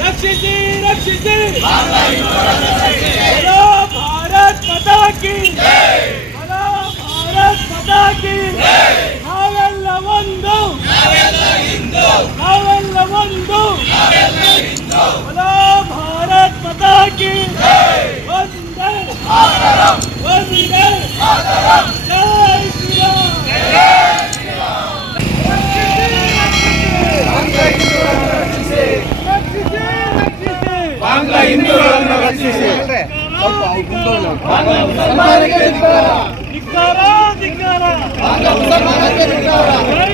ರಕ್ಷಿಸಿ ರಕ್ಷಿಸಿ ಹಲೋ ಭಾರತ್ ಮಾತಾ ಕಿ ಹಲೋ ಭಾರತ್ ಮಾತಾ ಧಿಕ್ಕಾರ ಧಿಕ್ಕಾರ ಧಿಕ್ಕಾರ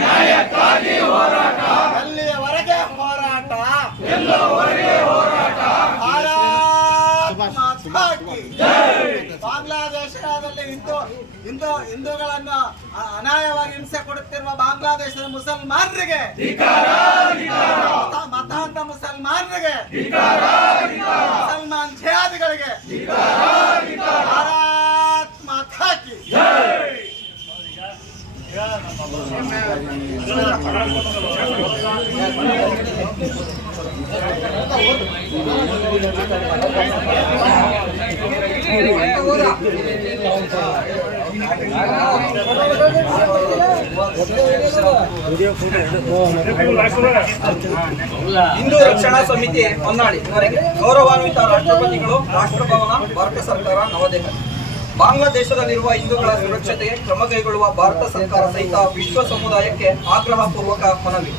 ನ್ಯಾಯಕ್ಕಾಗಿ ಹೋರಾಟ. ಎಲ್ಲಿಯವರೆಗೆ ಹೋರಾಟ? ಭಾರತ್ ಮಾತಾ ಕಿ ಬಾಂಗ್ಲಾದೇಶದಲ್ಲಿ ಹಿಂದೂ ಹಿಂದೂ ಹಿಂದೂಗಳನ್ನು ಅನಾಯವಾಗಿ ಅನ್ಯಾಯವಾಗಿ ಹಿಂಸೆ ಕೊಡುತ್ತಿರುವ ಬಾಂಗ್ಲಾದೇಶದ ಮುಸಲ್ಮಾನರಿಗೆ. ಮತಾಂತ ಮತಾಂಧ ಮುಸಲ್ಮಾನರಿಗೆ ಮುಸಲ್ಮಾನ್ ಜಿಹಾದಿಗಳಿಗೆ. ಹಿಂದೂ ರಕ್ಷಣಾ ಸಮಿತಿ ಹೊನ್ನಾಳಿ ಗೌರವಾನ್ವಿತ ರಾಷ್ಟ್ರಪತಿಗಳು, ರಾಷ್ಟ್ರಭವನ, ಭಾರತ ಸರ್ಕಾರ, ನವದೆಹಲಿ. ಬಾಂಗ್ಲಾದೇಶದಲ್ಲಿರುವ ಹಿಂದೂಗಳ ಸುರಕ್ಷತೆಗೆ ಕ್ರಮ ಕೈಗೊಳ್ಳುವ ಭಾರತ ಸರ್ಕಾರ ಸಹಿತ ವಿಶ್ವ ಸಮುದಾಯಕ್ಕೆ ಆಗ್ರಹಪೂರ್ವಕ ಮನವಿ.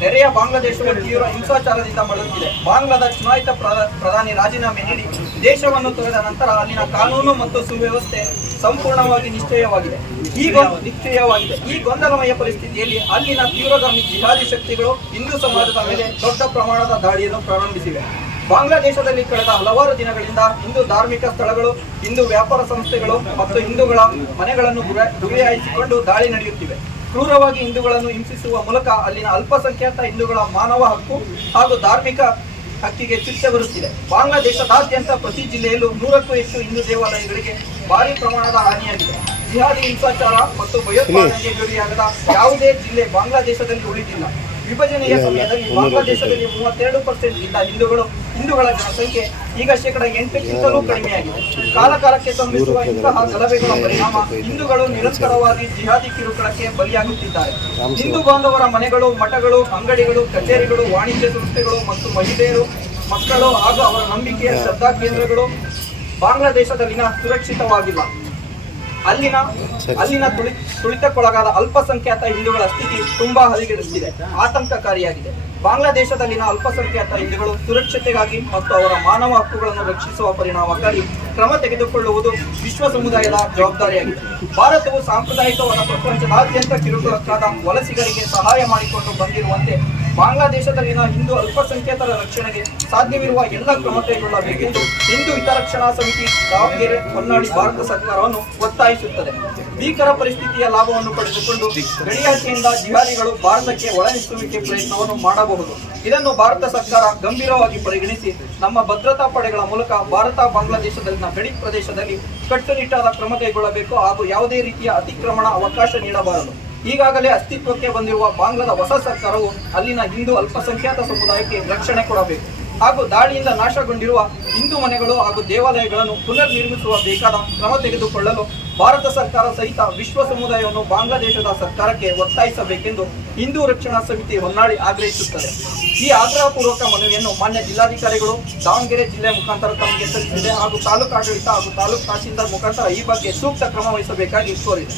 ನೆರೆಯ ಬಾಂಗ್ಲಾದೇಶವು ತೀವ್ರ ಹಿಂಸಾಚಾರದಿಂದ ಬಳಲುತ್ತಿದೆ ಬಾಂಗ್ಲಾದ ಚುನಾಯಿತ ಪ್ರ- ಪ್ರಧಾನಿ ರಾಜೀನಾಮೆ ನೀಡಿ ದೇಶವನ್ನು ತೊರೆದ ನಂತರ ಅಲ್ಲಿನ ಕಾನೂನು ಮತ್ತು ಸುವ್ಯವಸ್ಥೆ ಸಂಪೂರ್ಣವಾಗಿ ನಿಶ್ಚಯವಾಗಿದೆ. ಈ ನಿಶ್ಚಯವಾಗಿದೆ. ಈ ಗೊಂದಲಮಯ ಪರಿಸ್ಥಿತಿಯಲ್ಲಿ ಅಲ್ಲಿನ ತೀವ್ರಗಾಮಿ ಜಿಹಾದಿ ಶಕ್ತಿಗಳು ಹಿಂದೂ ಸಮಾಜದ ಮೇಲೆ ದೊಡ್ಡ ಪ್ರಮಾಣದ ದಾಳಿಯನ್ನು ಪ್ರಾರಂಭಿಸಿವೆ. ಬಾಂಗ್ಲಾದೇಶದಲ್ಲಿ ಕಳೆದ ಹಲವಾರು ದಿನಗಳಿಂದ ಹಿಂದೂ ಧಾರ್ಮಿಕ ಸ್ಥಳಗಳು, ಹಿಂದೂ ವ್ಯಾಪಾರ ಸಂಸ್ಥೆಗಳು ಮತ್ತು ಹಿಂದೂಗಳ ಮನೆಗಳನ್ನು ಗುರಿ- ಗುರಿಯಾಯಿಸಿಕೊಂಡು ದಾಳಿ ನಡೆಯುತ್ತಿವೆ. ಕ್ರೂರವಾಗಿ ಹಿಂದೂಗಳನ್ನು ಹಿಂಸಿಸುವ ಮೂಲಕ ಅಲ್ಲಿನ ಅಲ್ಪಸಂಖ್ಯಾತ ಹಿಂದೂಗಳ ಮಾನವ ಹಕ್ಕು ಹಾಗೂ ಧಾರ್ಮಿಕ ಹಕ್ಕಿಗೆ ಚ್ಯುತಿ ಬರುತ್ತಿದೆ. ಬಾಂಗ್ಲಾದೇಶದಾದ್ಯಂತ ಪ್ರತಿ ಜಿಲ್ಲೆಯಲ್ಲೂ ನೂರಕ್ಕೂ ಹೆಚ್ಚು ಹಿಂದೂ ದೇವಾಲಯಗಳಿಗೆ ಭಾರಿ ಪ್ರಮಾಣದ ಹಾನಿಯಾಗಿದೆ. ಜಿಹಾದಿ ಹಿಂಸಾಚಾರ ಮತ್ತು ಭಯೋತ್ಪಾದನೆಗೆ ಗುರಿಯಾಗದ ಯಾವುದೇ ಜಿಲ್ಲೆ ಬಾಂಗ್ಲಾದೇಶದಲ್ಲಿ ಉಳಿದಿಲ್ಲ. ವಿಭಜನೆಯ ಸಮಯದಲ್ಲಿ ಬಾಂಗ್ಲಾದೇಶದಲ್ಲಿ ಮೂವತ್ತೆರಡು ಪರ್ಸೆಂಟ್ ಇಂದ ಹಿಂದೂಗಳು ಹಿಂದೂಗಳ ಜನಸಂಖ್ಯೆ ಈಗ ಶೇಕಡ ಎಂಟಕ್ಕಿಂತಲೂ ಕಡಿಮೆಯಾಗಿದೆ. ಕಾಲಕಾಲಕ್ಕೆ ಸಂಭವಿಸುವ ಇಂತಹ ಗಲಭೆಗಳ ಪರಿಣಾಮ ಹಿಂದೂಗಳು ನಿರಂತರವಾಗಿ ಜಿಹಾದಿ ಕಿರುಕುಳಕ್ಕೆ ಬಲಿಯಾಗುತ್ತಿದ್ದಾರೆ. ಹಿಂದೂ ಬಾಂಧವರ ಮನೆಗಳು, ಮಠಗಳು, ಅಂಗಡಿಗಳು, ಕಚೇರಿಗಳು, ವಾಣಿಜ್ಯ ಸಂಸ್ಥೆಗಳು ಮತ್ತು ಮಹಿಳೆಯರು, ಮಕ್ಕಳು ಹಾಗೂ ಅವರ ನಂಬಿಕೆಯ ಶ್ರದ್ಧಾ ಕೇಂದ್ರಗಳು ಬಾಂಗ್ಲಾದೇಶದಲ್ಲಿನ ಸುರಕ್ಷಿತವಾಗಿಲ್ಲ. ಅಲ್ಲಿನ ಅಲ್ಲಿನ ತುಳಿ ತುಳಿತಕ್ಕೊಳಗಾದ ಅಲ್ಪಸಂಖ್ಯಾತ ಹಿಂದೂಗಳ ಸ್ಥಿತಿ ತುಂಬಾ ಹದಗೆಡಿಸಿದೆ ಆತಂಕಕಾರಿಯಾಗಿದೆ. ಬಾಂಗ್ಲಾದೇಶದಲ್ಲಿನ ಅಲ್ಪಸಂಖ್ಯಾತ ಹಿಂದೂಗಳು ಸುರಕ್ಷತೆಗಾಗಿ ಮತ್ತು ಅವರ ಮಾನವ ಹಕ್ಕುಗಳನ್ನು ರಕ್ಷಿಸುವ ಪರಿಣಾಮಕಾರಿ ಕ್ರಮ ತೆಗೆದುಕೊಳ್ಳುವುದು ವಿಶ್ವ ಸಮುದಾಯದ ಜವಾಬ್ದಾರಿಯಾಗಿದೆ. ಭಾರತವು ಸಾಂಪ್ರದಾಯಿಕವಾದ ಪ್ರಪಂಚದಾದ್ಯಂತ ಕಿರುಕುಳಕ್ಕಾದ ವಲಸಿಗರಿಗೆ ಸಹಾಯ ಮಾಡಿಕೊಂಡು ಬಂದಿರುವಂತೆ ಬಾಂಗ್ಲಾದೇಶದಲ್ಲಿನ ಹಿಂದೂ ಅಲ್ಪಸಂಖ್ಯಾತರ ರಕ್ಷಣೆಗೆ ಸಾಧ್ಯವಿರುವ ಎಲ್ಲ ಕ್ರಮ ಕೈಗೊಳ್ಳಬೇಕೆಂದು ಹಿಂದೂ ಹಿತರಕ್ಷಣಾ ಸಮಿತಿ ದಾವಣಗೆರೆ ಹೊನ್ನಾಳಿ ಭಾರತ ಸರ್ಕಾರವನ್ನು ಒತ್ತಾಯಿಸುತ್ತದೆ. ಭೀಕರ ಪರಿಸ್ಥಿತಿಯ ಲಾಭವನ್ನು ಪಡೆದುಕೊಂಡು ಗಡಿಯಾಚೆಯಿಂದ ಜಿಹಾದಿಗಳು ಭಾರತಕ್ಕೆ ಒಳನುಸುವಿಕೆ ಪ್ರಯತ್ನವನ್ನು ಮಾಡಬಹುದು. ಇದನ್ನು ಭಾರತ ಸರ್ಕಾರ ಗಂಭೀರವಾಗಿ ಪರಿಗಣಿಸಿ ನಮ್ಮ ಭದ್ರತಾ ಪಡೆಗಳ ಮೂಲಕ ಭಾರತ ಬಾಂಗ್ಲಾದೇಶದಲ್ಲಿನ ಗಡಿ ಪ್ರದೇಶದಲ್ಲಿ ಕಟ್ಟುನಿಟ್ಟಾದ ಕ್ರಮ ಕೈಗೊಳ್ಳಬೇಕು ಹಾಗೂ ಯಾವುದೇ ರೀತಿಯ ಅತಿಕ್ರಮಣ ಅವಕಾಶ ನೀಡಬಾರದು. ಈಗಾಗಲೇ ಅಸ್ತಿತ್ವಕ್ಕೆ ಬಂದಿರುವ ಬಾಂಗ್ಲಾದ ಹೊಸ ಸರ್ಕಾರವು ಅಲ್ಲಿನ ಹಿಂದೂ ಅಲ್ಪಸಂಖ್ಯಾತ ಸಮುದಾಯಕ್ಕೆ ರಕ್ಷಣೆ ಕೊಡಬೇಕು. ಹಾಗೂ ದಾಳಿಯಿಂದ ನಾಶಗೊಂಡಿರುವ ಹಿಂದೂ ಮನೆಗಳು ಹಾಗೂ ದೇವಾಲಯಗಳನ್ನು ಪುನರ್ ನಿರ್ಮಿಸುವ ಬೇಕಾದ ಕ್ರಮ ತೆಗೆದುಕೊಳ್ಳಲು ಭಾರತ ಸರ್ಕಾರ ಸಹಿತ ವಿಶ್ವ ಸಮುದಾಯವನ್ನು ಬಾಂಗ್ಲಾದೇಶದ ಸರ್ಕಾರಕ್ಕೆ ಒತ್ತಾಯಿಸಬೇಕೆಂದು ಹಿಂದೂ ರಕ್ಷಣಾ ಸಮಿತಿ ಹೊನ್ನಾಳಿ ಆಗ್ರಹಿಸುತ್ತದೆ. ಈ ಆಗ್ರಹಪೂರ್ವಕ ಮನವಿಯನ್ನು ಮಾನ್ಯ ಜಿಲ್ಲಾಧಿಕಾರಿಗಳು ದಾವಣಗೆರೆ ಜಿಲ್ಲೆ ಮುಖಾಂತರ ತಮಗೆ ಸಲ್ಲಿಸಿದೆ ಹಾಗೂ ತಾಲೂಕು ಆಡಳಿತ ಹಾಗೂ ತಾಲೂಕು ತಹಸೀಲ್ದಾರ್ ಮುಖಾಂತರ ಈ ಬಗ್ಗೆ ಸೂಕ್ತ ಕ್ರಮ ವಹಿಸಬೇಕಾಗಿ ಕೋರಿದೆ.